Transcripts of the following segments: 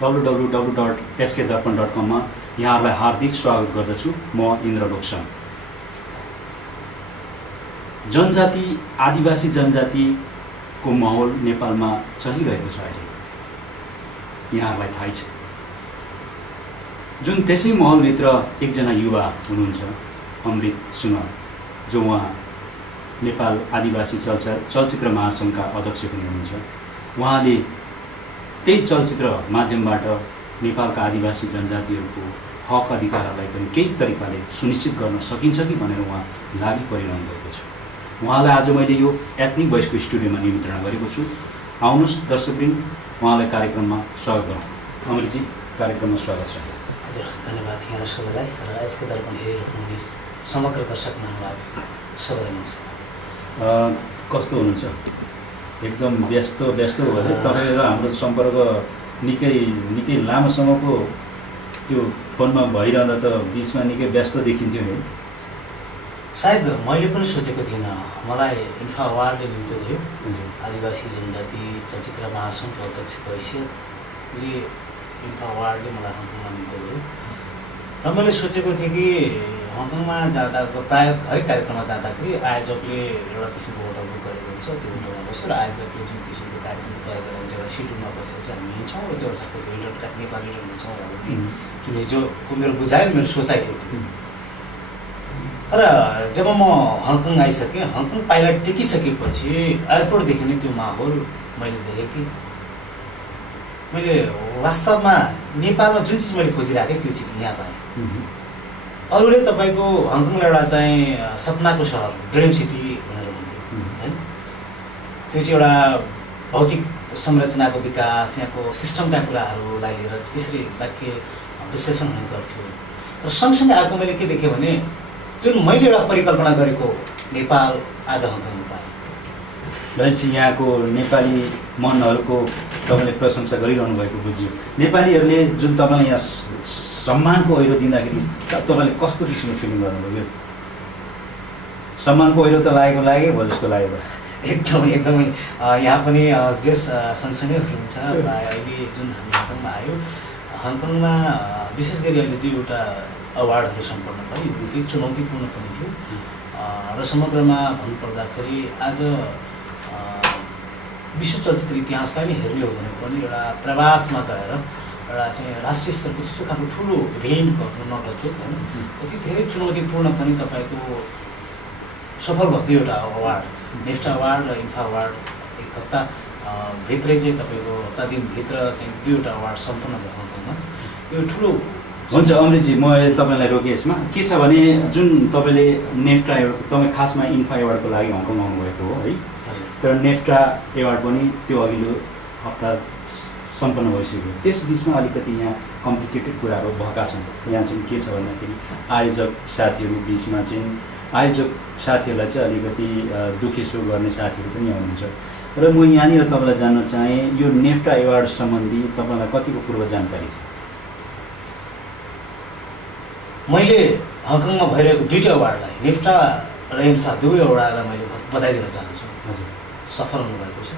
www.skdarpan.com मा यहाँहरूलाई हार्दिक स्वागत गर्दछु। म इन्द्र लोक्सन। जनजाति आदिवासी जनजातिको माहौल नेपालमा चलिरहेको छ अहिले, यहाँहरूलाई थाहै छ। जुन त्यसै माहौलभित्र एकजना युवा हुनुहुन्छ अमृत सुनार, जो उहाँ नेपाल आदिवासी चलचित्र महासङ्घका अध्यक्ष पनि हुनुहुन्छ। उहाँले त्यही चलचित्र माध्यमबाट नेपालका आदिवासी जनजातिहरूको हक अधिकारहरूलाई पनि केही तरिकाले सुनिश्चित गर्न सकिन्छ कि भनेर उहाँ लागि परिरहनु भएको छ। उहाँलाई आज मैले यो एथनिक भोइसको स्टुडियोमा निमन्त्रणा गरेको छु। आउनुहोस् दर्शकवृन्द, उहाँलाई कार्यक्रममा स्वागत गरौँ। अमृतजी, कार्यक्रममा स्वागत छ। हजुर, धन्यवाद यहाँ सबैलाई र एसके दर्पण हेरिराख्नुहुने समग्र दर्शक महानुभाव सबैलाई नमस्कार। कस्तो हुनुहुन्छ? एकदम व्यस्त हो भने तपाईँ र हाम्रो सम्पर्क निकै लामो समयको त्यो फोनमा भइरहँदा त बिचमा निकै व्यस्त देखिन्थ्यो नि। सायद मैले पनि सोचेको थिइनँ, मलाई इन्फा अवार्डले निम्तो भयो। आदिवासी जनजाति चलचित्र महासङ्घको अध्यक्षको हैसियतले इन्फा अवार्डले मलाई हङकङमा निम्तो भयो। र मैले सोचेको थिएँ कि हङकङमा जाँदा प्रायः हरेक कार्यक्रममा जाँदाखेरि आयोजकले एउटा किसिमको होटल बुक गरेको हुन्छ, त्यो होटलमा बस्यो र आयोजकले जुन किसिमको कार्यक्रम तय गरेर हुन्छ एउटा सिटुङमा बसेर चाहिँ हामी हिँड्छौँ र त्यो अनुसारको रिटर्न नेपाली रिटर्न हुन्छौँ भन्ने जुन हिजोको मेरो बुझाइ मेरो सोचाइ थियो। तर जब म हङकङ आइसकेँ, हङकङ पाइलट टेकिसकेपछि एयरपोर्टदेखि नै त्यो माहौल मैले देखेँ कि मैले वास्तवमा नेपालमा जुन चिज मैले खोजिरहेको थिएँ त्यो चिज यहाँ पाएँ। अरूले तपाईँको हङकङलाई एउटा चाहिँ सपनाको सहर, ड्रिम सिटी भनेर भन्थ्यो होइन। त्यो चाहिँ एउटा भौतिक संरचनाको विकास, यहाँको सिस्टमका कुराहरूलाई लिएर त्यसरी वाक्य विश्लेषण हुने गर्थ्यो। तर सँगसँगै अर्को मैले के देखेँ भने जुन मैले एउटा परिकल्पना गरेको नेपाल आज हङकङमा पाएँ। भनेपछि यहाँको नेपाली मनहरूको तपाईँले प्रशंसा गरिरहनु भएको बुझ्यो। नेपालीहरूले जुन तपाईँलाई यहाँ सम्मानको ऐरो दिँदाखेरि तपाईँले कस्तो किसिमको फिलिङ गर्नुभयो? सम्मानको ऐरो त लागेको भयो जस्तो लाग्यो। एकदमै यहाँ पनि जे सँगसँगै हुनुहुन्छ। प्रायः अहिले जुन हामी हङकङमा आयो, हङकङमा विशेष गरी अहिले 2वटा अवार्डहरू सम्पन्न भयो। केही चुनौतीपूर्ण पनि थियो र समग्रमा भन्नुपर्दाखेरि आज विश्व चलचित्र इतिहासलाई नै हेर्ने हो भने पनि एउटा प्रवासमा गएर एउटा चाहिँ राष्ट्रिय स्तरको त्यस्तो खालको ठुलो इभेन्ट गर्नु नटचोक होइन, अति धेरै चुनौतीपूर्ण पनि तपाईँको सफल भयो 2वटा अवार्ड, नेफ्टा अवार्ड र इन्फा अवार्ड। एक हप्ता भित्रै चाहिँ तपाईँको हप्ता दिनभित्र चाहिँ 2वटा अवार्ड सम्पन्न भयो हङकङमा। त्यो ठुलो हुन्छ। अमृतजी, म तपाईँलाई रोकेँ यसमा। के छ भने जुन तपाईँले नेफ्टा तपाईँ खासमा इन्फा एवार्डको लागि हङकङ आउनुभएको हो है, तर नेफ्टा एवार्ड पनि त्यो अघिल्लो हप्ता सम्पन्न भइसक्यो। त्यस बिचमा अलिकति यहाँ कम्प्लिकेटेड कुराहरू भएका छन्। यहाँ चाहिँ के छ भन्दाखेरि आयोजक साथीहरू बिचमा चाहिँ आयोजक साथीहरूलाई चाहिँ अलिकति दुखेसो गर्ने साथीहरू पनि आउनुहुन्छ। र म यहाँनिर तपाईँलाई जान्न चाहेँ, यो नेफ्टा एवार्ड सम्बन्धी तपाईँलाई कतिको पूर्व जानकारी छ? मैले हङकङमा भइरहेको 2टा अवार्डलाई, नेफ्टा र इन्फा 2 अवार्डलाई मैले बधाई दिन चाहन्छु। सफल हुनुभएको छ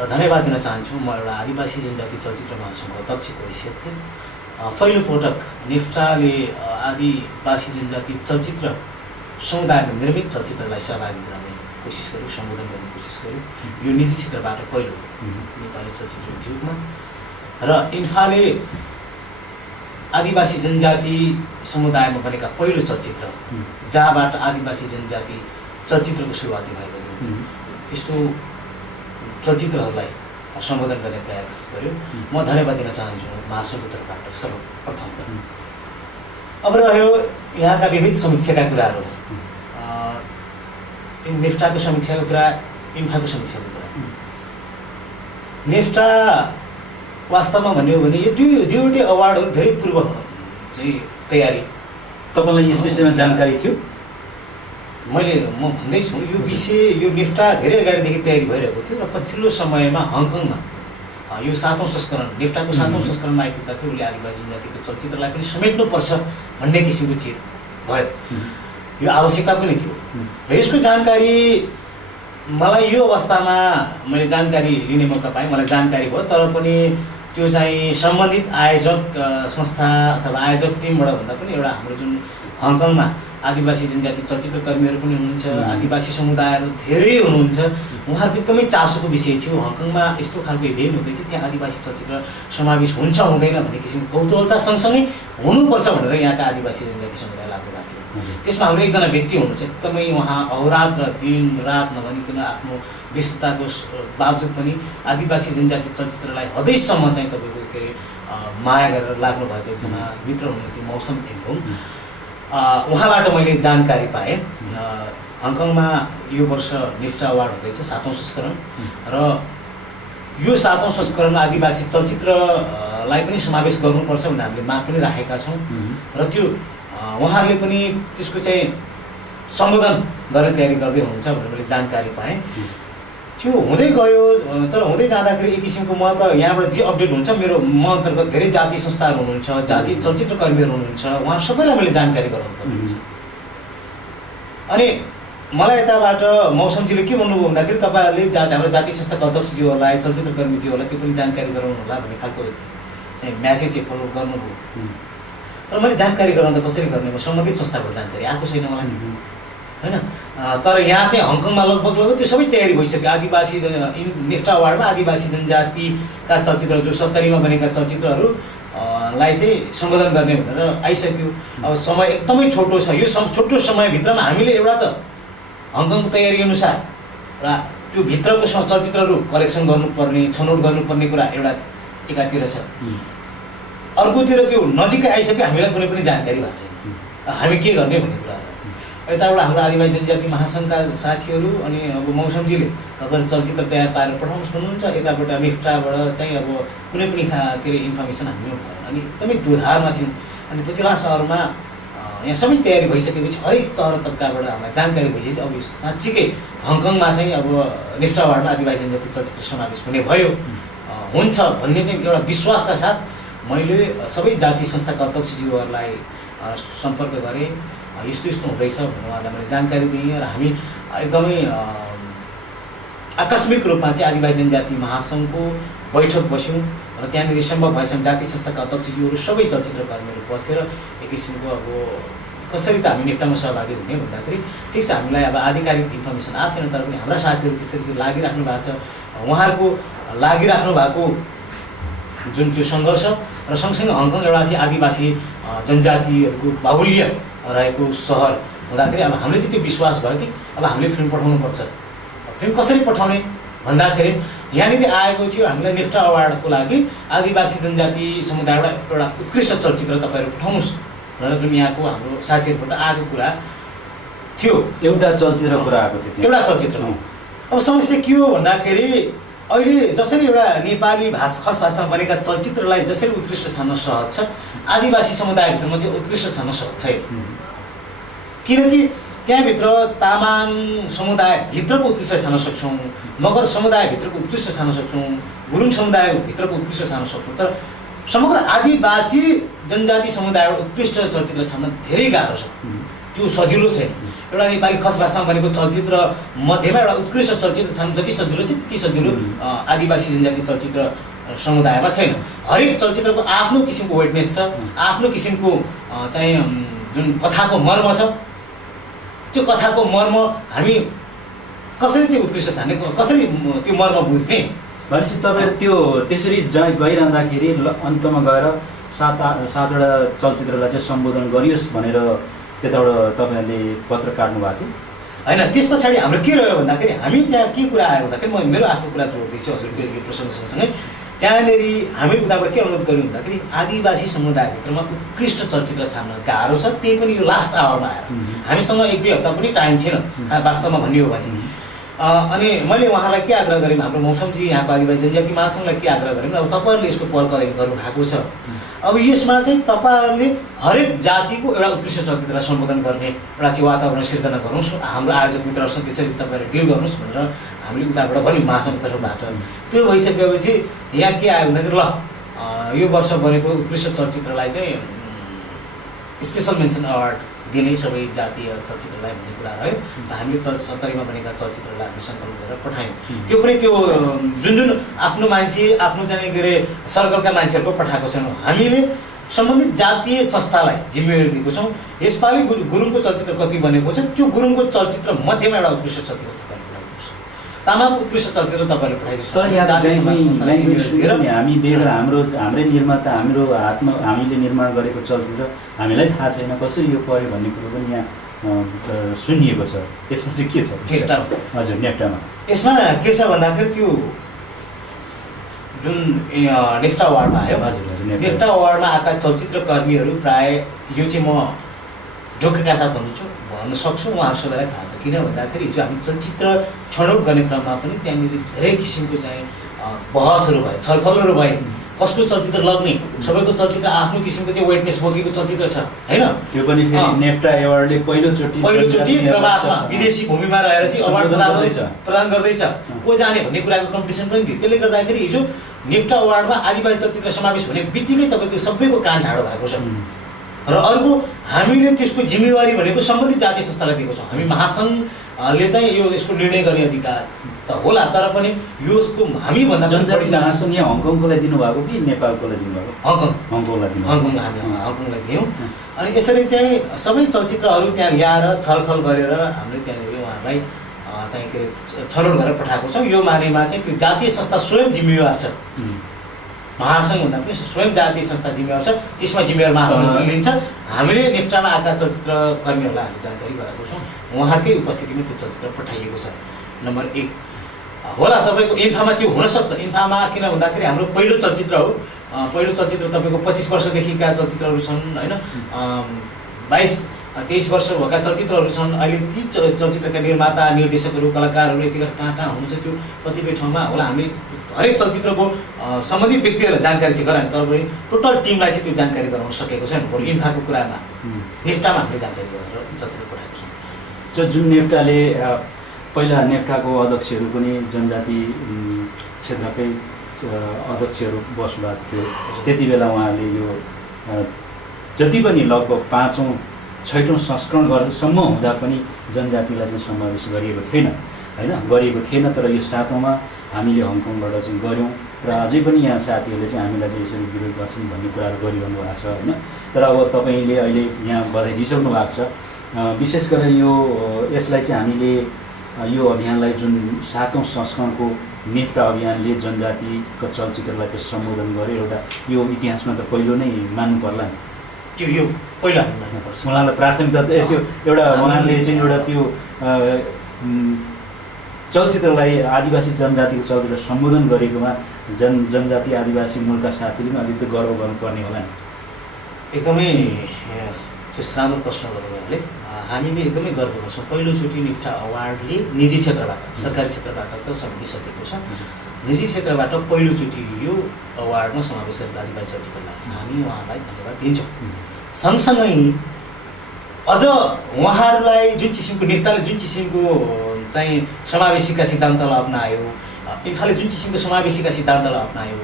र धन्यवाद दिन चाहन्छु। म एउटा आदिवासी जनजाति चलचित्र महासङ्घको अध्यक्षको हैसियतले पहिलो पटक नेफ्टाले आदिवासी जनजाति चलचित्र समुदायमा निर्मित चलचित्रलाई सहभागी गराउने कोसिस गर्यो, सम्बोधन गर्ने कोसिस गर्यो। यो निजी क्षेत्रबाट पहिलो नेपाली चलचित्र उद्योगमा। र इन्फाले आदिवासी जनजाति समुदायमा बनेका पहिलो चलचित्र जहाँबाट आदिवासी जनजाति चलचित्रको सुरुवाती भएको थियो, त्यस्तो चलचित्रहरूलाई सम्बोधन गर्ने प्रयास गर्यो। म धन्यवाद दिन चाहन्छु महासङ्घको तर्फबाट सर्वप्रथम। अब रह्यो यहाँका विविध समीक्षाका कुराहरू, नेफ्टाको समीक्षाको कुरा, इन्फाको समीक्षाको कुरा। नेफ्टा वास्तवमा भन्यो भने यो 2वटै अवार्डहरू धेरै पूर्व चाहिँ तयारी। तपाईँलाई यस विषयमा जानकारी थियो? म भन्दैछु यो विषय, यो नेफ्टा धेरै अगाडिदेखि तयारी भइरहेको थियो र पछिल्लो समयमा हङकङमा यो 7औं संस्करण, नेफ्टाको 7औं संस्करणमा आइपुग्दाखेरि उसले आदिवासी जातिको चलचित्रलाई पनि समेट्नुपर्छ भन्ने किसिमको चिज भयो। यो आवश्यकता पनि थियो र यसको जानकारी मलाई यो अवस्थामा मैले जानकारी लिने मौका पाएँ। मलाई जानकारी भयो, तर पनि त्यो चाहिँ सम्बन्धित आयोजक संस्था अथवा आयोजक टिमबाट भन्दा पनि एउटा हाम्रो जुन हङकङमा आदिवासी जनजाति चलचित्रकर्मीहरू पनि हुनुहुन्छ, आदिवासी समुदायहरू धेरै हुनुहुन्छ, उहाँहरूको एकदमै चासोको विषय थियो। हङकङमा यस्तो खालको इभेन्ट हुँदैछ, त्यहाँ आदिवासी चलचित्र समावेश हुन्छ हुँदैन भन्ने किसिमको कौतूहलता सँगसँगै हुनुपर्छ भनेर यहाँका आदिवासी जनजाति समुदाय लाग्नु भएको थियो। त्यसमा हाम्रो एकजना व्यक्ति हुनुहुन्छ, एकदमै उहाँ अहोरात्र दिन रात नभनिकन आफ्नो व्यस्तताको बावजुद पनि आदिवासी जनजाति चलचित्रलाई हदैसम्म चाहिँ तपाईँको के अरे माया गरेर लाग्नु भएको एकजना मित्र हुनुहुन्थ्यो, मौसम एम्बुङ। उहाँबाट मैले जानकारी पाएँ। हङकङमा यो वर्ष निफ्टा अवार्ड हुँदैछ 7औं संस्करण, र यो 7औं संस्करणमा आदिवासी चलचित्रलाई पनि समावेश गर्नुपर्छ भनेर हामीले माग पनि राखेका छौँ, र त्यो उहाँहरूले पनि त्यसको चाहिँ सम्बोधन गर्ने तयारी गर्दै हुनुहुन्छ भनेर मैले जानकारी पाएँ। त्यो हुँदै गयो, तर हुँदै जाँदाखेरि एक किसिमको म त यहाँबाट जे अपडेट हुन्छ, मेरो म अन्तर्गत धेरै जातीय संस्थाहरू हुनुहुन्छ, जातीय चलचित्रकर्मीहरू हुनुहुन्छ, उहाँ सबैलाई मैले जानकारी गराउनु पर्ने हुन्छ। अनि मलाई यताबाट मौसमजीले के भन्नुभयो भन्दाखेरि तपाईँहरूले हाम्रो जातीय संस्थाका अध्यक्षज्यूहरूलाई, चलचित्रकर्मीज्यूहरूलाई त्यो पनि जानकारी गराउनु होला भन्ने खालको चाहिँ म्यासेज चाहिँ फलो गर्नुभयो। तर मैले जानकारी गराउँदा कसरी गर्ने, म सम्बन्धित संस्थाबाट जानकारी आएको छैन मलाई, होइन। तर यहाँ चाहिँ हङकङमा लगभग त्यो सबै तयारी भइसक्यो। आदिवासी निफ्टा अवार्डमा आदिवासी जनजातिका चलचित्र जो 70मा बनेका चलचित्रहरू लाई चाहिँ सम्बोधन गर्ने भनेर आइसक्यो। अब समय एकदमै छोटो छ, यो छोटो समयभित्रमा हामीले एउटा त हङकङको तयारी अनुसार र त्यो भित्रको चलचित्रहरू कलेक्सन गर्नुपर्ने, छनौट गर्नुपर्ने कुरा एउटा एकातिर छ, अर्कोतिर त्यो नजिकै आइसक्यो, हामीलाई कुनै पनि जानकारी भएको छैन हामी के गर्ने भन्ने कुराहरू। यताबाट हाम्रो आदिवासी जनजाति महासङ्घका साथीहरू अनि अब मौसमजीले तपाईँहरू चलचित्र तयार पारेर पठाउनुहोस् भन्नुहुन्छ, यताबाट निफ्टाबाट चाहिँ अब कुनै पनि के अरे इन्फर्मेसन हामीमा भएन। अनि एकदमै दुधारमा थियौँ। अनि पछि लास्ट आवरमा यहाँ सबै तयारी भइसकेपछि हरेक तह तब्काबाट हामीलाई जानकारी भइसकेपछि अब साँच्चीकै हङकङमा चाहिँ अब निफ्टा अवार्डमा आदिवासी जनजाति चलचित्र समावेश हुने भयो, हुन्छ भन्ने चाहिँ एउटा विश्वासका साथ मैले सबै जातीय संस्थाका अध्यक्षज्यूहरूलाई सम्पर्क गरेँ। यस्तो यस्तो हुँदैछ भनेर उहाँलाई मैले जानकारी दिएँ, र हामी एकदमै आकस्मिक रूपमा चाहिँ आदिवासी जनजाति महासङ्घको बैठक बस्यौँ, र त्यहाँनिर सम्भव भएसम्म जातीय संस्थाका अध्यक्षज्यूहरू सबै चलचित्रकर्मीहरू बसेर एक किसिमको अब कसरी त हामी निफ्टामा सहभागी हुने भन्दाखेरि ठिक छ, हामीलाई अब आधिकारिक इन्फर्मेसन आएको छैन, तर पनि हाम्रा साथीहरू त्यसरी चाहिँ लागिराख्नु भएको छ। उहाँहरूको लागिराख्नु भएको जुन त्यो सङ्घर्ष र सँगसँगै हङकङ एउटा चाहिँ आदिवासी जनजातिहरूको बाहुल्य रहेको सहर हुँदाखेरि अब हामीले चाहिँ त्यो विश्वास भयो कि अब हामीले फिल्म पठाउनुपर्छ। फिल्म कसरी पठाउने भन्दाखेरि यहाँनिर आएको थियो हामीलाई निफ्टा अवार्डको लागि आदिवासी जनजाति समुदायबाट एउटा उत्कृष्ट चलचित्र तपाईँहरू पठाउनुहोस् भनेर जुन यहाँको हाम्रो साथीहरूबाट आएको कुरा थियो। एउटा चलचित्र कुरा आएको थियो, एउटा चलचित्र। अब समस्या के हो भन्दाखेरि अहिले जसरी एउटा नेपाली खस भाषामा बनेका चलचित्रलाई जसरी उत्कृष्ट छान्न सहज छ, आदिवासी समुदायभित्रमा त्यो उत्कृष्ट छान्न सहज छैन। किनकि त्यहाँभित्र तामाङ समुदायभित्रको उत्कृष्ट छान्न सक्छौँ, मगर समुदायभित्रको उत्कृष्ट छान्न सक्छौँ, गुरुङ समुदायभित्रको उत्कृष्ट छान्न सक्छौँ, तर समग्र आदिवासी जनजाति समुदायबाट उत्कृष्ट चलचित्र छान्न धेरै गाह्रो छ। त्यो सजिलो छैन। एउटा नेपाली खस भाषामा बनेको चलचित्र मध्येमा एउटा उत्कृष्ट चलचित्र छान्न जति सजिलो छ त्यति सजिलो आदिवासी जनजाति चलचित्र समुदायमा छैन। हरेक चलचित्रको आफ्नो किसिमको वेटनेस छ, आफ्नो किसिमको चाहिँ जुन कथाको मर्म छ, त्यो कथाको मर्म हामी कसरी चाहिँ उत्कृष्ट छान्ने, कसरी त्यो मर्म बुझ्ने। भनेपछि तपाईँहरू त्यो त्यसरी गइरहँदाखेरि अन्तमा गएर सातवटा चलचित्रलाई चाहिँ सम्बोधन गरियोस् भनेर त्यताबाट तपाईँहरूले पत्र काट्नु भएको थियो होइन। त्यस पछाडि हाम्रो के रह्यो भन्दाखेरि हामी त्यहाँ के कुरा आयो भन्दाखेरि म मेरो आफ्नो कुरा जोड्दैछु हजुरको यो प्रसङ्ग सँगसँगै। त्यहाँनिर हामीले उताबाट के अनुरोध गर्यौँ भन्दाखेरि आदिवासी समुदायभित्रमा उत्कृष्ट चलचित्र छान्न गाह्रो छ, त्यही पनि यो लास्ट आवरमा आएर हामीसँग 1-2 हप्ता पनि टाइम थिएन वास्तवमा भन्ने हो भने। अनि मैले उहाँलाई के आग्रह गरेँ, हाम्रो मौसमजी यहाँको आदिवासी जनजाति महासङ्घलाई के आग्रह गरेँ, अब तपाईँहरूले यसको पहल कदमी गर्नु भएको छ, अब यसमा चाहिँ तपाईँहरूले हरेक जातिको एउटा उत्कृष्ट चलचित्रलाई सम्बोधन गर्ने एउटा चाहिँ वातावरण सिर्जना गर्नुहोस्, हाम्रो आयोजक मित्रहरूसँग त्यसरी तपाईँहरूले डिल गर्नुहोस् भनेर हामीले उताबाट भन्यौँ महासङ्घको तर्फबाट। त्यो भइसकेपछि यहाँ के आयो भन्दाखेरि ल यो वर्ष बनेको उत्कृष्ट चलचित्रलाई चाहिँ स्पेसल मेन्सन अवार्ड दिने सबै जातीय चलचित्रलाई भन्ने कुरा रह्यो र हामीले 70मा बनेका चलचित्रलाई हामीले सङ्कलन गरेर पठायौँ। त्यो पनि त्यो जुन जुन आफ्नो मान्छे आफ्नो चाहिँ के अरे सर्कलका मान्छेहरूको पठाएको छैनौँ, हामीले सम्बन्धित जातीय संस्थालाई जिम्मेवारी दिएको छौँ। यसपालि गुरुङको चलचित्र कति बनेको छ, त्यो गुरुङको चलचित्र मध्येमा एउटा उत्कृष्ट चलचित्र तपाईँले पठाएको छ, तामाङको उत्कृष्ट चलचित्र तपाईँले पठाएको छ। हामी बेगर हाम्रै निर्माता हाम्रो हातमा हामीले निर्माण गरेको चलचित्र हामीलाई थाहा छैन कसरी यो पर्यो भन्ने कुरो पनि यहाँ सुनिएको छ। यसमा चाहिँ के छ? हजुर, नेप्टामा यसमा के छ भन्दाखेरि त्यो जुन नेफ्टा अवार्डमा आयो, नेफ्टा अवार्डमा आएका चलचित्रकर्मीहरू प्राय यो चाहिँ म ढोकाका साथ भन्न सक्छु, उहाँहरू सबैलाई थाहा छ। किन भन्दाखेरि हिजो हामी चलचित्र छनौट गर्ने क्रममा पनि त्यहाँनिर धेरै किसिमको चाहिँ बहसहरू भए, छलफलहरू भए, कसको चलचित्र लग्ने, सबैको चलचित्र आफ्नो किसिमको चाहिँ वेटनेस बोकेको चलचित्र छ होइन। त्यो पनि नेफ्टा अवार्डले पहिलोचोटि प्रवासमा विदेशी भूमिमा रहेर चाहिँ अवार्ड प्रदान गर्दैछ, को जाने भन्ने कुराको कम्पिटिसन पनि थियो। त्यसले गर्दाखेरि हिजो नेफ्टा अवार्डमा आदिवासी चलचित्र समावेश हुने बित्तिकै तपाईँको सबैको कान ढाडो भएको छ। र अर्को हामीले त्यसको जिम्मेवारी भनेको सम्बन्धित जातीय संस्थालाई दिएको छौँ। हामी महासङ्घले चाहिँ यसको निर्णय गर्ने अधिकार त होला, तर पनि यसको हामीभन्दा जनजाति महासङ्घ यहाँ हङकङकोलाई दिनुभएको कि नेपालकोलाई दिनुभएको? हङकङलाई हङकङलाई दियौँ। अनि यसरी चाहिँ सबै चलचित्रहरू त्यहाँ ल्याएर छलफल गरेर हामीले त्यहाँनिर उहाँहरूलाई चाहिँ के अरे छनौट गरेर पठाएको छौँ। यो मानेमा चाहिँ त्यो जातीय संस्था स्वयं जिम्मेवार छ, महासङ्घ भन्दा पनि स्वयं जातीय संस्था जिम्मेवार छ, त्यसमा जिम्मेवार महासङ्घ लिन्छ। हामीले नेफ्टामा आएका चलचित्रकर्मीहरूलाई हामीले जानकारी गराएको छौँ, उहाँहरूकै उपस्थितिमा त्यो चलचित्र पठाइएको छ। नम्बर 1 होला तपाईँको इन्फामा त्यो हुनसक्छ। इन्फामा किन भन्दाखेरि हाम्रो पहिलो चलचित्र हो, पहिलो चलचित्र तपाईँको 25 वर्षदेखिका चलचित्रहरू छन् होइन, 22-23 वर्ष भएका चलचित्रहरू छन्। अहिले ती चलचित्रका निर्माता, निर्देशकहरू, कलाकारहरू यतिखेर कहाँ हुनुहुन्छ त्यो कतिपय ठाउँमा होला। हामीले हरेक चलचित्रको सम्बन्धित व्यक्तिहरूलाई जानकारी चाहिँ गरायौँ, तर पनि टोटल टिमलाई चाहिँ त्यो जानकारी गराउन सकेको छैन। बरु इन्फाको कुरामा नेफ्टामा हामीले जानकारी गराएर चलचित्र पठाएको छौँ। जुन नेफ्टाले पहिला नेफ्टाको अध्यक्षहरू पनि जनजाति क्षेत्रकै अध्यक्षहरू बस्नुभएको थियो, त्यति बेला उहाँले यो जति पनि लगभग 5औँ-6औँ संस्करण गरेसम्म हुँदा पनि जनजातिलाई चाहिँ समावेश गरिएको थिएन होइन, गरिएको थिएन। तर यो 7औँमा हामीले हङकङबाट चाहिँ गऱ्यौँ र अझै पनि यहाँ साथीहरूले चाहिँ हामीलाई चाहिँ यसरी विरोध गर्छन् भन्ने कुराहरू गरिरहनु भएको छ होइन। तर अब तपाईँले अहिले यहाँ बधाई दिइसक्नु भएको छ। विशेष गरेर यसलाई चाहिँ हामीले यो अभियानलाई जुन 7औँ संस्करणको नेफ्टा अभियानले जनजातिको चलचित्रलाई चाहिँ सम्बोधन गर्यो, एउटा यो इतिहासमा त पहिलो नै मान्नु पर्ला नि, यो पहिलो हामी मान्नुपर्छ। उहाँलाई प्राथमिकता त्यो एउटा उहाँले चाहिँ एउटा त्यो चलचित्रलाई आदिवासी जनजातिको चलचित्र सम्बोधन गरेकोमा जनजाति आदिवासी मूलका साथीले पनि अलिकति गर्व गर्नुपर्ने होला नि। एकदमै राम्रो प्रश्न गर्नुभयो। हामीले एकदमै गर्व गर्छौँ। पहिलोचोटि नेफ्टा अवार्डले निजी क्षेत्रबाट, सरकारी क्षेत्रबाट त सकिसकेको छ, निजी क्षेत्रबाट पहिलोचोटि यो अवार्डमा समावेश गरेको आदिवासी चलचित्रलाई हामी उहाँलाई धन्यवाद दिन्छौँ। सँगसँगै अझ उहाँहरूलाई जुन किसिमको नेफ्टाले जुन किसिमको चाहिँ समावेशीका सिद्धान्तलाई अप्नायो, इन्फाले जुन किसिमको समावेशीका सिद्धान्तलाई अप्नायो,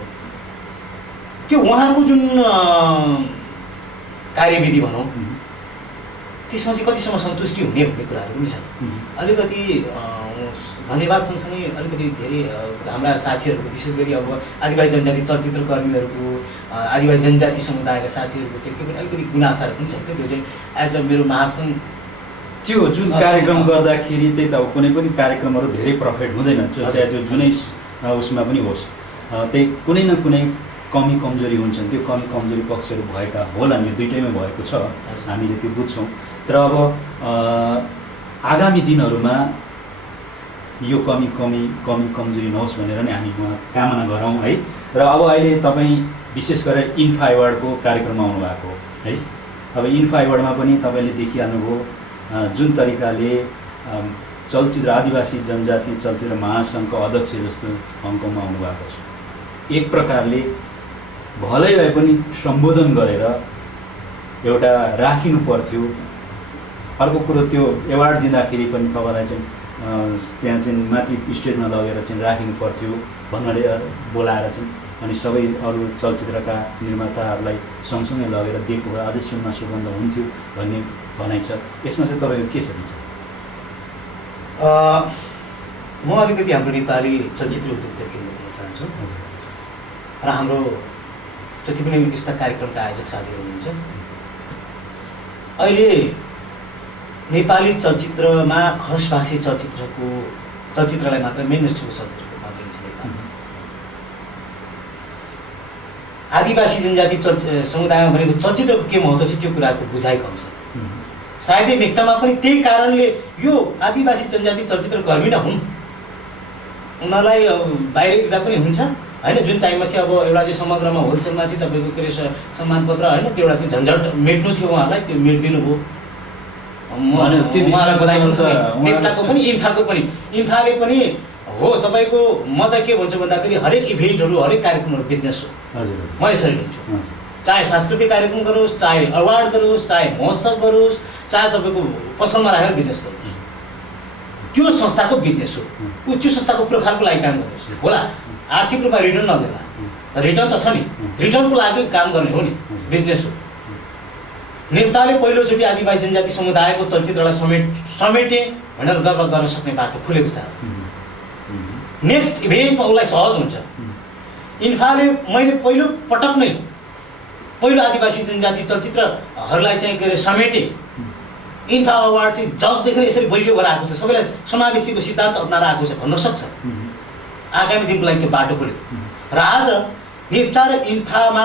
त्यो उहाँको जुन कार्यविधि भनौँ त्यसमा चाहिँ कतिसम्म सन्तुष्टि हुने भन्ने कुराहरू पनि छन्। अलिकति धन्यवाद सँगसँगै अलिकति धेरै हाम्रा साथीहरूको, विशेष गरी अब आदिवासी जनजाति चलचित्रकर्मीहरूको, आदिवासी जनजाति समुदायका साथीहरूको चाहिँ के पनि अलिकति गुनासाहरू पनि छन्। त्यो चाहिँ एज अ मेरो महासङ्घ त्यो जुन कार्यक्रम गर्दाखेरि त्यही त अब कुनै पनि कार्यक्रमहरू धेरै प्रफिट हुँदैन, चाहे त्यो जुनै उसमा पनि होस्, त्यही कुनै न कुनै कमी कमजोरी हुन्छन्। त्यो कमी कमजोरी पक्षहरू भएका होलान्, यो दुइटैमा भएको छ, हामीले त्यो बुझ्छौँ। तर अब आगामी दिनहरूमा यो कमी कमजोरी नहोस् भनेर नै हामी कामना गरौँ है। र अब अहिले तपाईँ विशेष गरेर इन्फा अवार्डको कार्यक्रममा आउनुभएको है। अब इन्फा अवार्डमा पनि तपाईँले देखिहाल्नुभयो जुन तरिकाले चलचित्र आदिवासी जनजाति चलचित्र महासङ्घको अध्यक्ष जस्तो हङकङमा आउनुभएको छ। एक प्रकारले भलै भए पनि सम्बोधन गरेर एउटा राखिनु पर्थ्यो। अर्को कुरो त्यो एवार्ड दिँदाखेरि पनि तपाईँलाई चाहिँ त्यहाँ चाहिँ माथि स्टेजमा लगेर चाहिँ राखिनु पर्थ्यो भन्नाले बोलाएर चाहिँ अनि सबै अरू चलचित्रका निर्माताहरूलाई सँगसँगै लगेर दिएको भए अझै सुनमा सुगन्ध हुन्थ्यो भन्ने भनाइ छ। यसमा चाहिँ तपाईँको के छ विचार? म अलिकति हाम्रो नेपाली चलचित्र उद्योगतिर केन्द्रित गर्न चाहन्छु र हाम्रो जति पनि यस्ता कार्यक्रमका आयोजक साथीहरू हुनुहुन्छ, अहिले नेपाली चलचित्रमा खसभाषी चलचित्रलाई मात्र मेन स्ट्रिमको चलचित्रको रूपमा लिन्छ नेपालमा। आदिवासी जनजाति समुदायमा भनेको चलचित्रको के महत्त्व छ त्यो कुराको बुझाइ कम छ। सायदै नेकटामा पनि त्यही कारणले यो आदिवासी जनजाति चलचित्र कर्मी नै हुन्, उनीहरूलाई बाहिर दिँदा पनि हुन्छ होइन। जुन टाइममा चाहिँ अब एउटा चाहिँ समग्रमा होलसेलमा चाहिँ तपाईँको के अरे सम्मानपत्र होइन त्यो एउटा चाहिँ झन्झट मेट्नु थियो उहाँलाई, त्यो मेटिदिनु भयो। उहाँलाई बधाई छ। नेकटाको पनि इन्फाको पनि, इन्फाले पनि हो तपाईँको म चाहिँ के भन्छु भन्दाखेरि हरेक इभेन्टहरू हरेक कार्यक्रमहरू बिजनेस हो। म यसरी लिन्छु, चाहे सांस्कृतिक कार्यक्रम गरोस्, चाहे अवार्ड गरोस्, चाहे महोत्सव गरोस्, चाहे तपाईँको पसलमा राखेर बिजनेस गरोस्, त्यो संस्थाको बिजनेस हो। ऊ त्यो संस्थाको प्रोफाइलको लागि काम गर्नुहोस् होला। आर्थिक रूपमा रिटर्न नदेला, रिटर्न त छ नि, रिटर्नको लागि काम गर्ने हो नि, बिजनेस हो। नेताले पहिलोचोटि आदिवासी जनजाति समुदायको चलचित्रलाई समेटे भनेर गर्व गर्न सक्ने बाटो खुलेको छ आज। नेक्स्ट इभेन्टमा उसलाई सहज हुन्छ। इन्फाले मैले पहिलो पटक नै पहिलो आदिवासी जनजाति चलचित्रहरूलाई चाहिँ के अरे समेटे। इन्फा अवार्ड चाहिँ जगदेखि यसरी बलियो भएर आएको छ, सबैलाई समावेशीको सिद्धान्त अप्नाएर आएको छ भन्न सक्छ। आगामी दिनको लागि त्यो बाटो खोल्यो र आज नेफ्टा र इन्फामा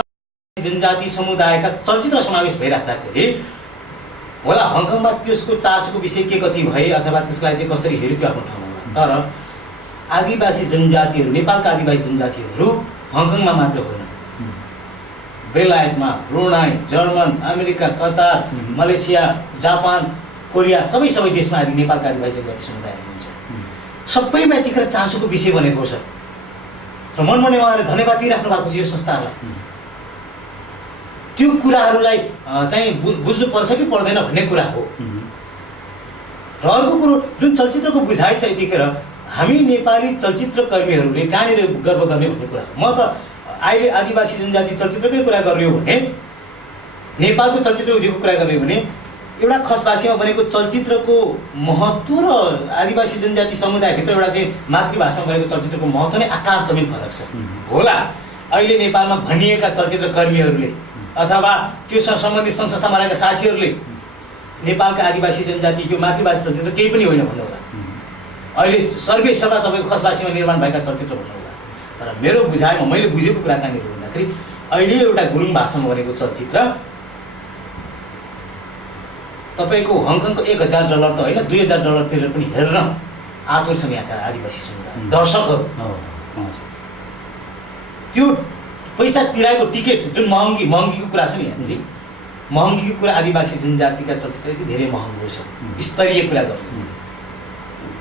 जनजाति समुदायका चलचित्र समावेश भइराख्दाखेरि होला हङकङमा त्यसको चासोको विषय के कति भए अथवा त्यसलाई चाहिँ कसरी हेऱ्यो त्यो आफ्नो ठाउँमा होला। तर आदिवासी जनजातिहरू, नेपालका आदिवासी जनजातिहरू हङकङमा मात्र होइन, बेलायतमा, Brunei, German, America, Qatar, Malaysia, Japan, Korea सबै देशमा नेपालका आदिवासी जनजाति समुदायहरू हुनुहुन्छ। सबैमा यतिखेर चासोको विषय बनेको छ र मनमने उहाँले धन्यवाद दिइराख्नु भएको छ यो संस्थाहरूलाई। त्यो कुराहरूलाई चाहिँ बुझ्नु पर्छ कि पर्दैन भन्ने कुरा हो। र अर्को कुरो जुन चलचित्रको बुझाइ छ यतिखेर हामी नेपाली चलचित्र कर्मीहरूले कहाँनिर गर्व गर्ने भन्ने कुरा हो। म त अहिले आदिवासी जनजाति चलचित्रकै कुरा गर्ने हो भने, नेपालको चलचित्र उद्योगको कुरा गर्ने हो भने एउटा खसभाषीमा बनेको चलचित्रको महत्त्व र आदिवासी जनजाति समुदायभित्र एउटा चाहिँ मातृभाषामा बनेको चलचित्रको महत्त्व नै आकाश जमिन फरक छ होला। अहिले नेपालमा भनिएका चलचित्र कर्मीहरूले अथवा त्योसँग सम्बन्धित सङ्घ संस्थामा रहेका साथीहरूले नेपालका आदिवासी जनजाति त्यो मातृभाषा चलचित्र केही पनि होइन भन्नु होला। अहिले सर्वेसर्वा तपाईँको खसभाषीमा निर्माण भएका चलचित्र भन्नु होला। तर मेरो बुझाइमा मैले बुझेको कुरा कहाँनिर भन्दाखेरि अहिले एउटा गुरुङ भाषामा बनेको चलचित्र तपाईँको हङकङको $1000 त होइन $2000 तिरेर पनि हेर्न आतुर छन् यहाँका आदिवासी समुदाय दर्शकहरू। त्यो पैसा तिराएको टिकट जुन महँगीको कुरा छ नि, यहाँनिर महँगीको कुरा आदिवासी जनजातिका चलचित्र यति धेरै महँगो छ। स्तरीय कुरा गर्नु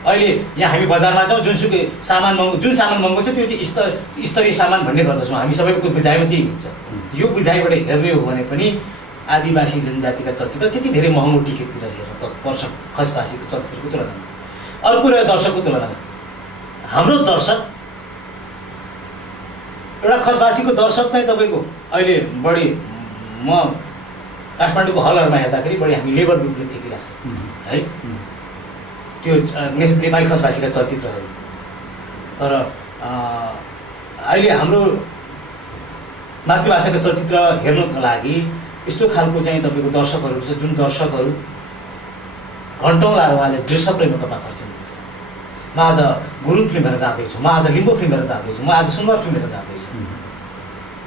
अहिले यहाँ हामी बजारमा जाउँ, जुनसुकै सामान महँगो, जुन सामान महँगो छ त्यो चाहिँ स्तरीय सामान भन्ने गर्दछौँ हामी। सबैको बुझाइमा त्यही हुन्छ। यो बुझाइबाट हेर्ने हो भने पनि आदिवासी जनजातिका चलचित्र त्यति धेरै महँगो टिकट तिरेर हेर्न त पर्छ खसभाषीको चलचित्रको तुलनामा। अर्को र दर्शकको तुलनामा हाम्रो दर्शक, एउटा खसभाषीको दर्शक चाहिँ तपाईँको अहिले बढी म काठमाडौँको हलहरूमा हेर्दाखेरि बढी हामी लेबर ग्रुपले देखिरहेको छ है त्यो नेपाली खसभाषीका चलचित्रहरू। तर अहिले हाम्रो मातृभाषाका चलचित्र हेर्नुको लागि यस्तो खालको चाहिँ तपाईँको दर्शकहरू छ जुन दर्शकहरू घन्टौँ लाएर उहाँले ड्रेसअप मेकअपमा खर्चिनुहुन्छ। म आज गुरुङ फिल्म हेरेर जाँदैछु, म आज लिम्बू फिल्म हेरेर जाँदैछु, म आज सुनवार फिल्म हेरेर जाँदैछु।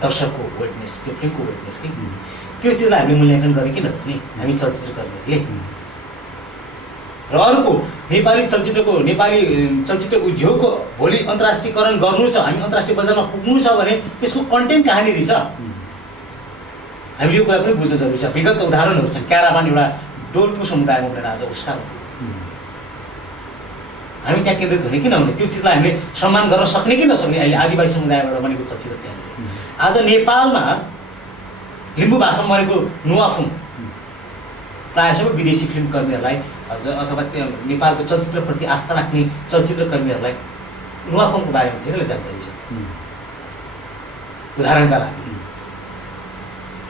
दर्शकको वेटनेस, त्यो फिल्मको वेटनेस कि त्यो चिजलाई हामीले मूल्याङ्कन गरेँ किन भने हामी चलचित्र कर्मीहरूले। र अर्को नेपाली चलचित्र उद्योगको भोलि अन्तर्राष्ट्रियकरण गर्नु छ, हामी अन्तर्राष्ट्रिय बजारमा पुग्नु छ भने त्यसको कन्टेन्ट कहाँनिर छ हामी यो कुरा पनि बुझ्नु जरुरी छ। विगतका उदाहरणहरू छन्। क्याराबान एउटा डोल्पु समुदायमा बनेर आज ओस्कार हामी त्यहाँ केन्द्रित हुने किन हुने, त्यो चिजलाई हामीले सम्मान गर्न सक्ने कि नसक्ने। अहिले आदिवासी समुदायबाट बनेको चलचित्र त्यहाँनिर आज नेपालमा लिम्बू भाषामा बनेको नुवाफुङ प्रायः सबै विदेशी फिल्म कर्मीहरूलाई अथवा त्यो नेपालको चलचित्रप्रति आस्था राख्ने चलचित्र कर्मीहरूलाई नुवाफुङको बारेमा धेरैलाई जानकारी छ। उदाहरणका लागि।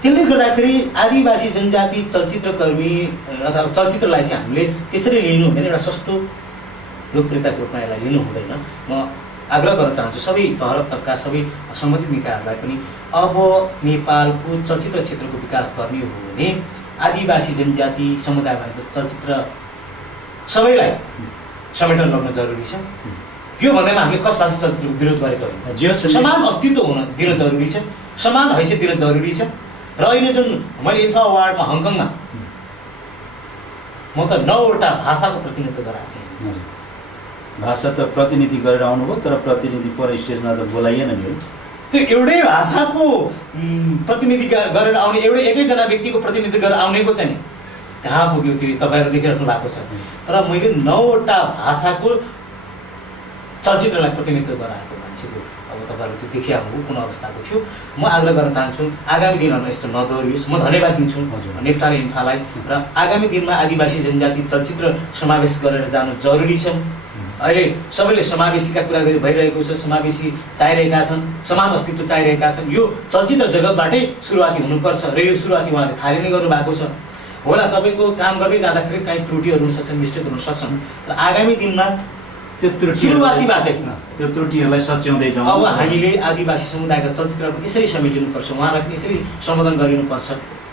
त्यसले गर्दाखेरि आदिवासी जनजाति चलचित्रकर्मी अथवा चलचित्रलाई चाहिँ हामीले त्यसरी लिनु हुँदैन, एउटा सस्तो लोकप्रियताको रूपमा यसलाई लिनु हुँदैन। म आग्रह गर्न चाहन्छु सबै तह र तबका सबै सम्बन्धित निकायहरूलाई पनि अब नेपालको चलचित्र क्षेत्रको विकास गर्ने हो भने आदिवासी जनजाति समुदाय भनेको चलचित्र सबैलाई समेटेर लग्न जरुरी छ। यो भन्दैमा हामीले खसभाषी चलचित्रको विरोध गरेको होइन, समान अस्तित्व हुन दिन जरुरी छ, समान हैसियत दिन जरुरी छ। र अहिले जुन मैले इन्फा अवार्डमा हङकङमा म त 9वटा भाषाको प्रतिनिधित्व गराएको थिएँ। भाषा त प्रतिनिधि गरेर आउनुभयो, तर प्रतिनिधि पर स्टेजमा त बोलाइएन नि है। त्यो एउटै भाषाको प्रतिनिधि गरेर आउने एउटै एकैजना व्यक्तिको प्रतिनिधि गरेर आउनेको चाहिँ नि कहाँ पुग्यो त्यो तपाईँहरू देखिराख्नु भएको छ। तर मैले 9वटा भाषाको चलचित्रलाई प्रतिनिधित्व गराएको मान्छेको अब तपाईँहरू त्यो देखिहाल्नु कुन अवस्थाको थियो। म आग्रह गर्न चाहन्छु आगामी दिनहरूमा यस्तो नदोहोरियोस्। म धन्यवाद दिन्छु नेफ्टा र इन्फालाई, र आगामी दिनमा आदिवासी जनजाति चलचित्र समावेश गरेर जानु जरुरी छ। अहिले सबैले समावेशीका कुरा भइरहेको छ, समावेशी चाहिरहेका छन्, समान अस्तित्व चाहिरहेका छन्। यो चलचित्र जगतबाटै सुरुवाती हुनुपर्छ र यो सुरुवाती उहाँले थाली नै गर्नुभएको छ। होला तपाईँको काम गर्दै जाँदाखेरि काहीँ त्रुटिहरू हुन सक्छन्, मिस्टेक हुन सक्छन्, तर आगामी दिनमा त्यो त्रुटि सुरुवातीबाटै त्यो त्रुटिहरूलाई सच्याउँदै जाउँ। अब हामीले आदिवासी समुदायका चलचित्रहरू यसरी समेटिनुपर्छ, उहाँलाई पनि यसरी सम्बोधन गरिनुपर्छ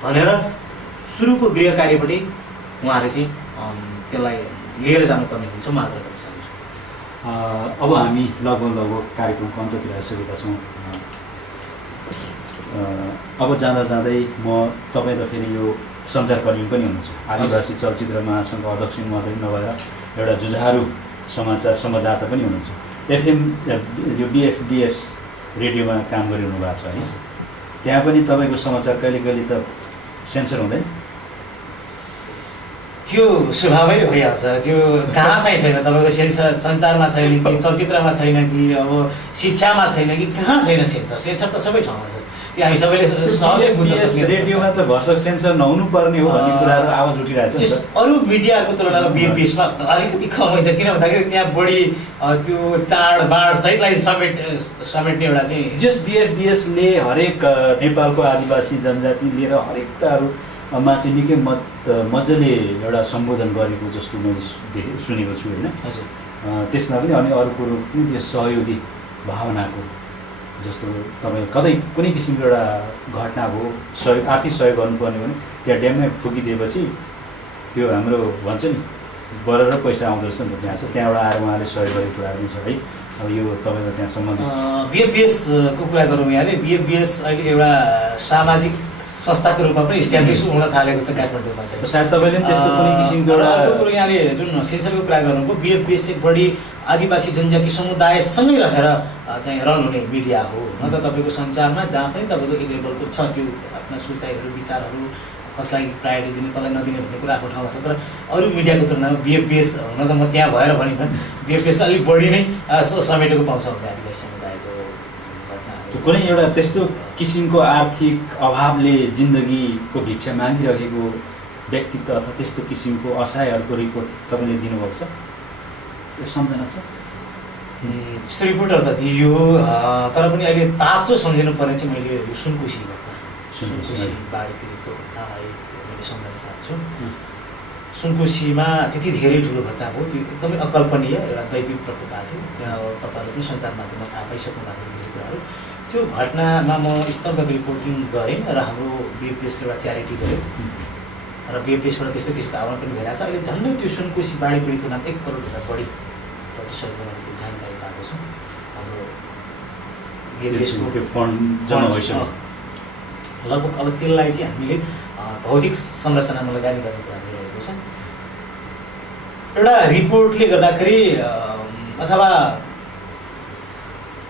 भनेर सुरुको गृह कार्यबाटै उहाँले चाहिँ त्यसलाई लिएर जानुपर्ने हुन्छ। म आग्रह गर्न चाहन्छु। अब हामी लगभग कार्यक्रमको अन्ततिर आइसकेका छौँ। अब जाँदा जाँदै म तपाईँ त फेरि यो सञ्चारकर्मी पनि हुनुहुन्छ, आदिवासी चलचित्र महासङ्घको अध्यक्ष मात्रै नभएर एउटा जुझारु समाचार संवाददाता पनि हुनुहुन्छ। एफएम यो बिएफडिएस रेडियोमा काम गरिरहनु भएको छ होइन, त्यहाँ पनि तपाईँको समाचार कहिले कहिले त सेन्सर हुँदैन? त्यो स्वभावै भइहाल्छ। त्यो कहाँ चाहिँ छैन, तपाईँको सेन्सर सञ्चारमा छैन कि चलचित्रमा छैन कि अब शिक्षामा छैन कि कहाँ छैन सेन्सर? सेन्सर त सबै ठाउँमा छ। त्यो हामी सबैले सहजै बुझ्न सक्छौँ। रेडियोमा त भर्सक सेन्सर नहुनु पर्ने हो भन्ने कुराहरू आवाज उठिरहेको छ। अरू मिडियाको तुलनामा बिएफडिएसमा अलिकति कमै छ, किन भन्दाखेरि त्यहाँ बढी त्यो चाडबाड सहितलाई समेट्ने एउटा चाहिँ जस बिएफडिएसले हरेक नेपालको आदिवासी जनजाति लिएर हरेक कुराहरूमा चाहिँ निकै मजाले एउटा सम्बोधन गरेको जस्तो मैले सुनेको छु होइन। त्यसमा पनि अनि अरू कुरो पनि त्यो सहयोगी भावनाको जस्तो तपाईँ कतै कुनै किसिमको एउटा घटना भयो, सहयोग आर्थिक सहयोग गर्नुपर्ने भने त्यहाँ ड्याममै फुकिदिएपछि त्यो हाम्रो भन्छ नि बढेर पैसा आउँदो रहेछ नि त, त्यहाँ छ त्यहाँबाट आएर उहाँले सहयोग गरेको कुराहरू पनि छ है। अब यो तपाईँको त्यहाँ सम्बन्धित बिएफबिएसको कुरा गरौँ यहाँले। बिएफबिएस अहिले एउटा सामाजिक संस्थाको रूपमा पनि इस्ट्याब्लिस हुन थालेको छ काठमाडौँमा चाहिँ। सायद तपाईँले पनि त्यस्तो कुनै किसिमको अर्को कुरो यहाँले जुन सेन्सरको कुरा गर्नुभयो, बिएफबिएस चाहिँ बढी आदिवासी जनजाति समुदायसँगै रहेर चाहिँ रन हुने मिडिया हो। न त तपाईँको सञ्चारमा जहाँ पनि तपाईँको एक लेभलको छ त्यो आफ्ना सोचाइहरू विचारहरू कसलाई प्रायोरिटी दिने कसलाई नदिने भन्ने कुरा आफ्नो ठाउँमा छ। तर अरू मिडियाको तुलनामा बिएफबिएस हुन त म त्यहाँ भएर भने बिएफबिएसमा अलिक बढी नै समेटेको पाउँछ हामीले आदिवासी समुदायको घटनाहरू। कुनै एउटा त्यस्तो किसिमको आर्थिक अभावले जिन्दगीको भिक्षा मागिरहेको व्यक्तित्व अथवा त्यस्तो किसिमको असहायहरूको रिपोर्ट तपाईँले दिनुभएको छ? त्यो सम्झना छ? त्यस्तो रिपोर्टहरू त दियो, तर पनि अहिले तातो सम्झिनु पर्ने चाहिँ मैले यो सुनकोशी घटना, सुनकोशी बाढी पीडितको घटनालाई मैले सम्झन चाहन्छु। सुनकोशीमा त्यति धेरै ठुलो घटना भयो, त्यो एकदमै अकल्पनीय एउटा दैविक प्रकोप आएको थियो। त्यहाँ तपाईँहरूले पनि सञ्चार माध्यममा थाहा पाइसक्नु भएको छ धेरै कुराहरू। त्यो घटनामा म स्थलगत रिपोर्टिङ गरेँ र हाम्रो बिएफपिएसले एउटा च्यारिटी गर्यो र बिएफपिएसबाट त्यस्तो किसिमको आह्वान पनि भइरहेको छ। अहिले झन्डै त्यो सुनकोशी बाढी पीडितको नाम 1 करोडभन्दा बढी प्रतिशतको मैले त्यो जानकारी पाएको छु। हाम्रो बिएफपिएसको त्यो फन्ड जम्मा भइसक्यो लगभग। अब त्यसलाई चाहिँ हामीले भौतिक संरचनामा लगानी गर्ने कुरा भइरहेको छ। एउटा रिपोर्टले गर्दाखेरि अथवा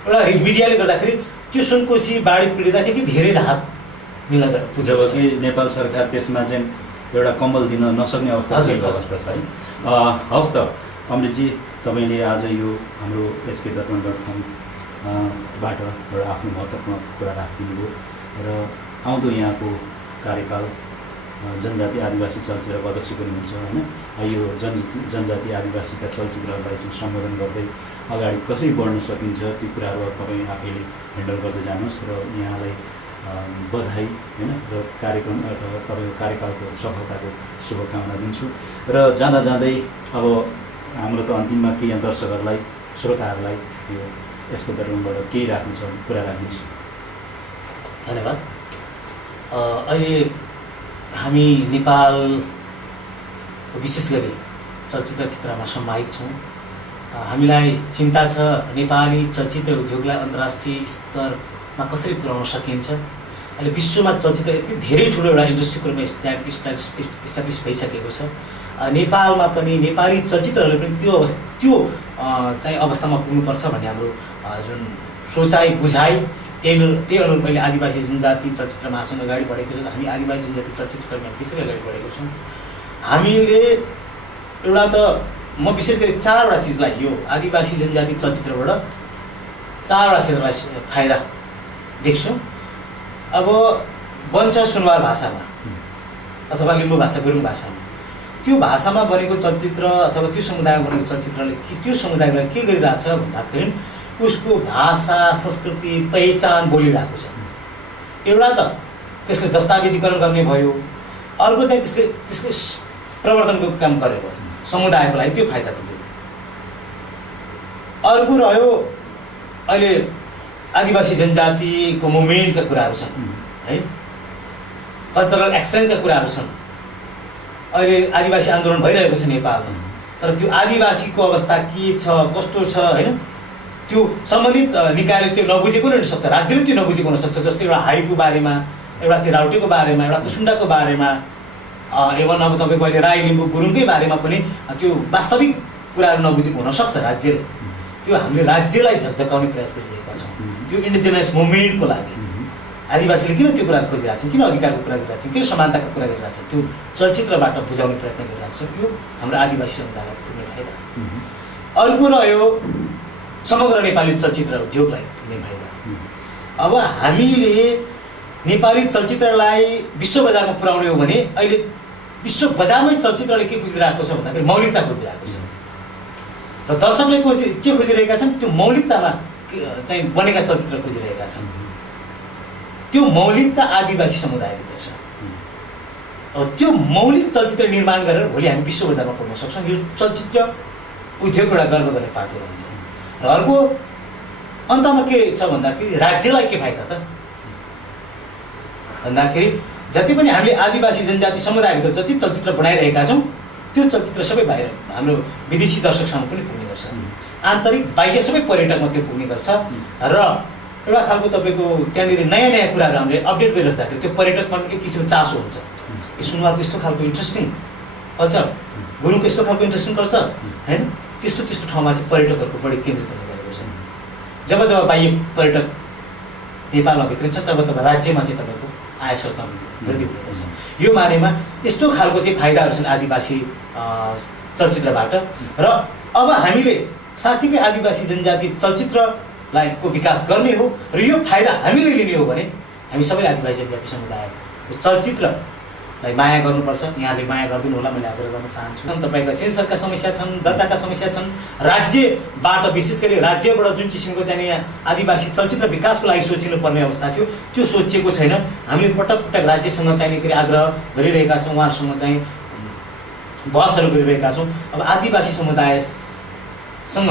एउटा मिडियाले गर्दाखेरि त्यो सुनकोशी बाढी पीडितलाई त्यति धेरै राहत मिल्न जबकि नेपाल सरकार त्यसमा चाहिँ एउटा कम्बल दिन नसक्ने अवस्था छ है। हवस् त अमृतजी, तपाईँले आज यो हाम्रो SK.com बाट एउटा आफ्नो महत्त्वपूर्ण कुरा राखिदिनुभयो र आउँदो यहाँको कार्यकाल जनजाति आदिवासी चलचित्रको अध्यक्ष पनि हुन्छ होइन। यो जनजाति आदिवासीका चलचित्रहरूलाई चाहिँ सम्बोधन गर्दै अगाडि कसरी बढ्न सकिन्छ ती कुराहरू तपाईँ आफैले ह्यान्डल गर्दै जानुहोस् र यहाँलाई बधाई होइन र कार्यक्रम अथवा तपाईँको कार्यकालको सफलताको शुभकामना दिन्छु। र जाँदा जाँदै अब हाम्रो त अन्तिममा केही दर्शकहरूलाई श्रोताहरूलाई यो यसको दर्पणबाट केही राख्नु छ कुरा राख्नुहोस्। धन्यवाद। अहिले हामी नेपाल विशेष गरी चलचित्र क्षेत्रमा समाहित छौँ। हामीलाई चिन्ता छ नेपाली चलचित्र उद्योगलाई अन्तर्राष्ट्रिय स्तरमा कसरी पुर्याउन सकिन्छ। अहिले विश्वमा चलचित्र यति धेरै ठुलो एउटा इन्डस्ट्रीको रूपमा इस्टाब्लिस भइसकेको छ। नेपालमा पनि नेपाली चलचित्रहरूले पनि त्यो चाहिँ अवस्थामा पुग्नुपर्छ भन्ने हाम्रो जुन सोचाइ बुझाइ त्यही अनुरूप अहिले आदिवासी जनजाति चलचित्र महासङ्घ अगाडि बढेको छ। हामी आदिवासी जनजाति चलचित्रकर्मी त्यसरी अगाडि बढेको छौँ। हामीले एउटा त म विशेष गरी 4वटा चिजलाई यो आदिवासी जनजाति चलचित्रबाट 4वटा क्षेत्रलाई फाइदा देख्छु। अब बन्छ सुनवार भाषामा अथवा लिम्बू भाषा गुरुङ भाषामा त्यो भाषामा बनेको चलचित्र अथवा त्यो समुदायमा बनेको चलचित्रले त्यो समुदायलाई के गरिरहेछ भन्दाखेरि उसको भाषा संस्कृति पहिचान बोलिरहेको छ। एउटा त त्यसले दस्तावेजीकरण गर्ने भयो, अर्को चाहिँ त्यसले प्रवर्तनको काम गरेको समुदायको लागि त्यो फाइदा पुग्यो। अर्को रह्यो अहिले आदिवासी जनजातिको मुभमेन्टका कुराहरू छन् है, कल्चरल एक्सचेन्जका कुराहरू छन्। अहिले आदिवासी आन्दोलन भइरहेको छ नेपालमा, तर त्यो आदिवासीको अवस्था के छ कस्तो छ होइन त्यो सम्बन्धित निकायले त्यो नबुझेको नै हुनसक्छ, राज्यले त्यो नबुझेको हुनसक्छ। जस्तै एउटा हाईको बारेमा, एउटा चाहिँ राउटेको बारेमा, एउटा कुसुन्डाको बारेमा, एवं अब तपाईँको अहिले राई लिम्बू गुरुङकै बारेमा पनि त्यो वास्तविक कुराहरू नबुझेको हुनसक्छ राज्यले। त्यो हामीले राज्यलाई झकझकाउने प्रयास गरिरहेका छौँ। त्यो इन्डिजिनियस मुभमेन्टको लागि आदिवासीले किन त्यो कुराहरू खोजिरहेको छन्, किन अधिकारको कुरा गरिरहेको छन्, किन समानताको कुरा गरिरहेको छन्, त्यो चलचित्रबाट बुझाउने प्रयत्न गरिरहेको छ। यो हाम्रो आदिवासी समुदायलाई पुग्ने फाइदा। अर्को रह्यो समग्र नेपाली चलचित्र उद्योगलाई पुग्ने फाइदा। अब हामीले नेपाली चलचित्रलाई विश्व बजारमा पुर्याउने हो भने अहिले विश्व बजारमै चलचित्रले के खोजिरहेको छ भन्दाखेरि मौलिकता खोजिरहेको छ र दर्शकले के खोजिरहेका छन् त्यो मौलिकतामा चाहिँ बनेका चलचित्र खोजिरहेका छन्। त्यो मौलिकता आदिवासी समुदायभित्र छ। अब त्यो मौलिक चलचित्र निर्माण गरेर भोलि हामी विश्व बजारमा पुग्न सक्छौँ। यो चलचित्र उद्योग एउटा गर्व गर्ने पाटो रहन्छ। र अर्को अन्तमा के छ भन्दाखेरि राज्यलाई के फाइदा त भन्दाखेरि जति पनि हामीले आदिवासी जनजाति समुदायभित्र जति चलचित्र बनाइरहेका छौँ त्यो चलचित्र सबै बाहिर हाम्रो विदेशी दर्शकसम्म पनि पुग्ने गर्छ। आन्तरिक बाह्य सबै पर्यटकमा त्यो पुग्ने गर्छ र एउटा खालको तपाईँको त्यहाँनिर नयाँ नयाँ कुराहरू हामीले अपडेट गरिराख्दाखेरि त्यो पर्यटकमा एक किसिमको चासो हुन्छ। यो सुनवारको यस्तो खालको इन्ट्रेस्टिङ कल्चर, गुरुङको यस्तो खालको इन्ट्रेस्टिङ कल्चर होइन, त्यस्तो ठाउँमा चाहिँ पर्यटकहरूको बढी केन्द्रित हुने गरेको छ। जब बाह्य पर्यटक नेपालमा भित्रिन्छ तब राज्यमा चाहिँ तपाईँको आय स्रोतमा वृद्धि हुने गर्छ। यो मानेमा यस्तो खालको चाहिँ फाइदाहरू छन् आदिवासी चलचित्रबाट। र अब हामीले साँच्चीकै आदिवासी जनजाति चलचित्रलाई को विकास गर्ने हो र यो फाइदा हामीले लिने हो भने हामी सबैले आदिवासी जनजाति समुदायको चलचित्रलाई माया गर्नुपर्छ। यहाँले माया गरिदिनु होला मैले आग्रह गर्न चाहन्छु। तपाईँका सेन्सरका समस्या छन्, दर्ताका समस्या छन्, राज्यबाट विशेष गरी राज्यबाट जुन किसिमको चाहिँ आदिवासी चलचित्र विकासको लागि सोचिनुपर्ने अवस्था थियो त्यो सोचिएको छैन। हामीले पटक पटक राज्यसँग चाहिने के आग्रह गरिरहेका छौँ, उहाँहरूसँग चाहिँ बहसहरू गरिरहेका छौँ। अब आदिवासी समुदायसँग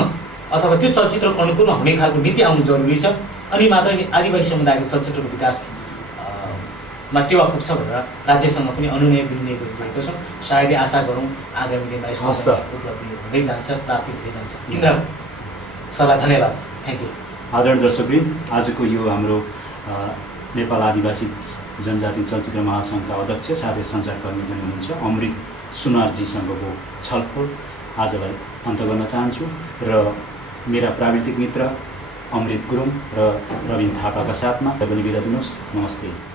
अथवा त्यो चलचित्रको अनुकूलमा हुने खालको नीति आउनु जरुरी छ। अनि मात्र आदिवासी समुदायको चलचित्रको विकासमा टेवा पुग्छ भनेर राज्यसँग पनि अनुनय विनिमय गरिरहेको छौँ। सायदै आशा गरौँ आगामी दिनमा यसको उपलब्धि हुँदै जान्छ, प्राप्ति हुँदै जान्छ। इन्द्र सरलाई धन्यवाद, थ्याङ्क यू। आदरणीय दर्शकवृन्द, आजको यो हाम्रो नेपाल आदिवासी जनजाति चलचित्र महासङ्घका अध्यक्ष साथै सञ्चारकर्मी पनि हुनुहुन्छ अमृत सुनारजीसँगको छलफल आजलाई अन्त गर्न चाहन्छु र मेरा प्राविधिक मित्र अमृत गुरुङ र रविन थापाका साथमा पनि बिदा दिनुहोस्। नमस्ते।